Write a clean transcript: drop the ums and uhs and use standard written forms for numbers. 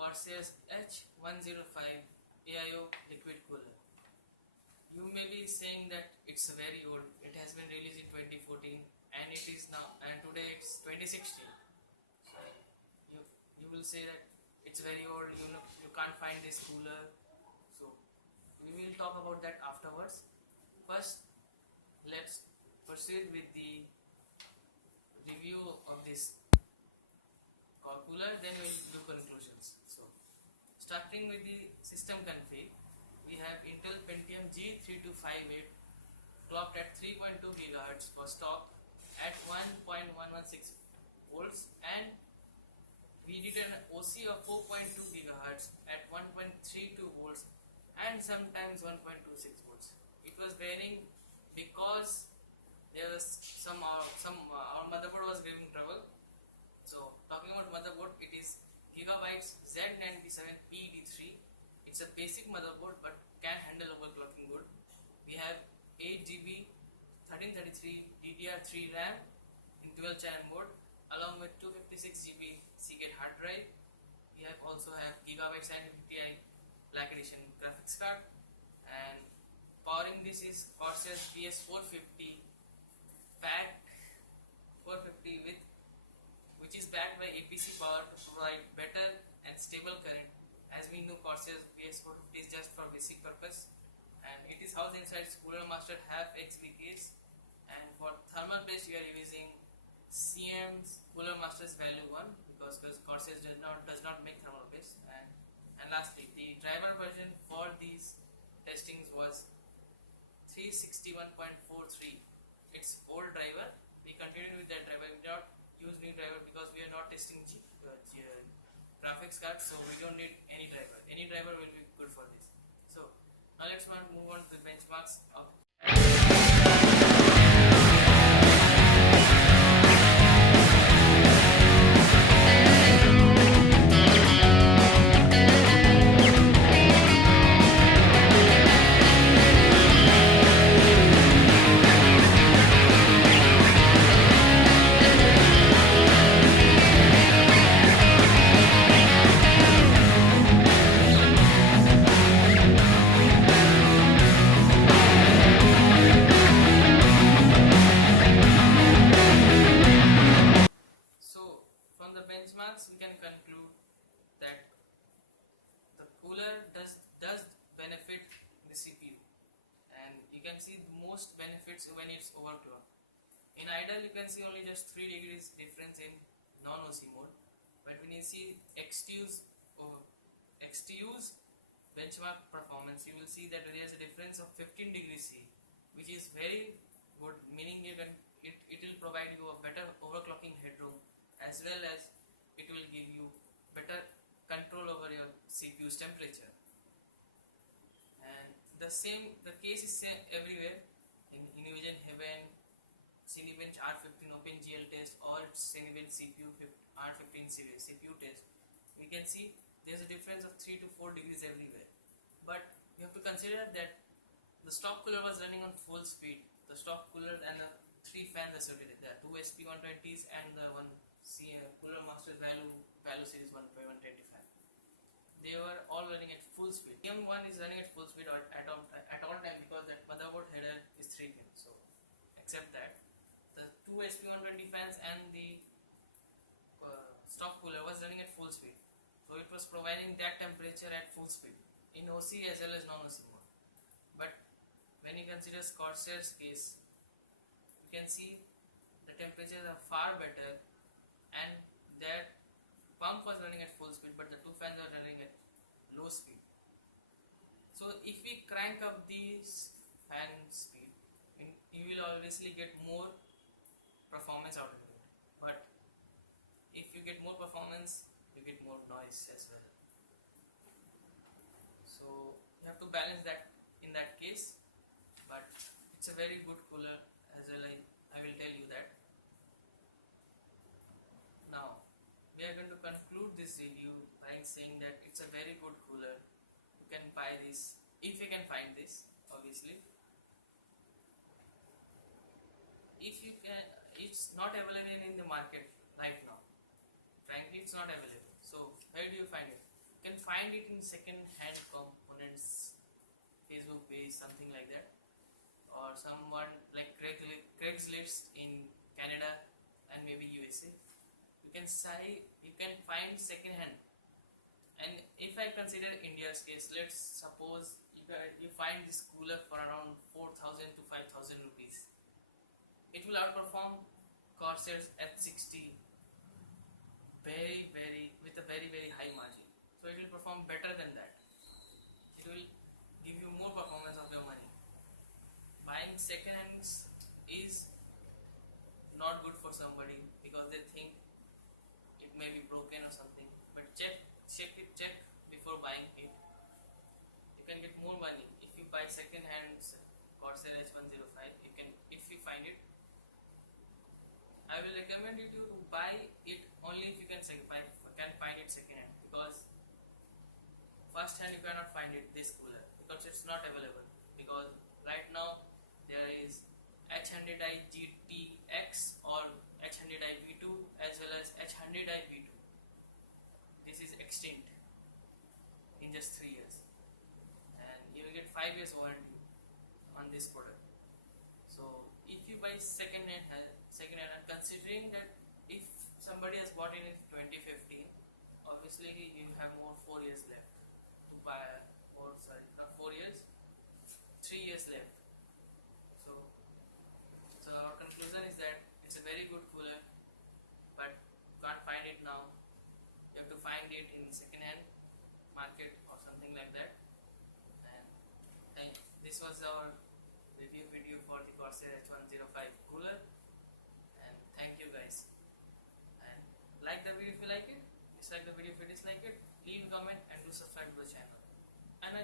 Corsair's H105 AIO liquid cooler. You may be saying that it's very old. It has been released in 2014 and it is now, and today it's 2016. So you will say that it's very old, you can't find this cooler. So we will talk about that afterwards. First, let's proceed with the review of this cooler, then we will do conclusions. So starting with the system config, we have Intel Pentium G3258 clocked at 3.2 GHz for stock at 1.116 volts, and we did an OC of 4.2 GHz at 1.32 volts and sometimes 1.26 volts. It was varying because there was our motherboard was giving trouble. So talking about motherboard, it is Gigabyte Z97PD3. It's a basic motherboard but can handle overclocking good. We have 8GB 1333 DDR3 RAM in dual channel mode along with 256GB Seagate hard drive. We also have Gigabyte 750 Black Edition graphics card, and powering this is Corsair BS450 packed 450 with which is backed by APC power to provide better and stable current. As we know, Corsair's BS450 is just for basic purpose, and it is housed inside Cooler Master half XB case. And for thermal paste, we are using CM's Cooler Master's value 1 because Corsair does not make thermal paste. And lastly, the driver version for these testings was 361.43. It's old driver. We continued with that driver. We did not use new driver because we are not testing graphics card, so we don't need any driver. Any driver will be good for this. So now let's move on to the benchmarks of. Benchmarks, we can conclude that the cooler does benefit the CPU, and you can see the most benefits when it's overclocked. In idle, you can see only just 3 degrees difference in non-OC mode, but when you see XTU's benchmark performance, you will see that there is a difference of 15 degrees C, which is very good, meaning it will provide you a better overclocking headroom, as well as it will give you better control over your CPU's temperature. And the case is same everywhere in Cinebench Heaven, Cinebench R15 OpenGL test, or Cinebench CPU R15 series CPU test. We can see there's a difference of 3 to 4 degrees everywhere. But you have to consider that the stock cooler was running on full speed. The stock cooler and the 3 fans associated there, 2 SP120s and the one Cooler Master value series 1.125. They were all running at full speed. M1 is running at full speed at all time because that motherboard header is 3 pin. So except that, the 2 SP120 fans and the stock cooler was running at full speed. So it was providing that temperature at full speed in OC as well as non-OC mode. But when you consider Corsair's case, you can see the temperatures are far better, and that pump was running at full speed, but the 2 fans are running at low speed. So if we crank up these fan speed, you will obviously get more performance out of it. But if you get more performance, you get more noise as well. So you have to balance that in that case. But it's a very good cooler as well. I will tell you that. Now, we are going to conclude this review by saying that it's a very good cooler. You can buy this if you can find this, obviously. If you can, it's not available in the market right now. Frankly, it's not available. So, where do you find it? can find it in second hand components, Facebook page, something like that, or someone like Craigslist in Canada and maybe USA. You can find second hand. And if I consider India's case, let's suppose you find this cooler for around 4,000 to 5,000 rupees. It will outperform Corsair's H60 with a very high margin. So it will perform better than that. It will give you more performance of your money. Buying second hands is not good for somebody because they think it may be broken or something. But check before buying it. You can get more money if you buy second hand Corsair H105. If you find it, I will recommend you to buy it only if you can find it second hand, because first hand you cannot find it this cooler because it's not available. Because right now there is H100i GTX or H100i V2 as well as H100i V2. This is extinct in just 3 years, and you will get 5 years warranty on this product. So if you buy second hand, and considering that if somebody has bought in 2015, obviously you have more 4 years left to buy, or sorry, not 4 years, 3 years left. So our conclusion is that it's a very good cooler, but you can't find it now. You have to find it in second hand market or something like that. And this was our review video for the Corsair H105 cooler. And thank you guys. And like the video if you like it, dislike the video if you dislike it, leave a comment and do subscribe to the channel. And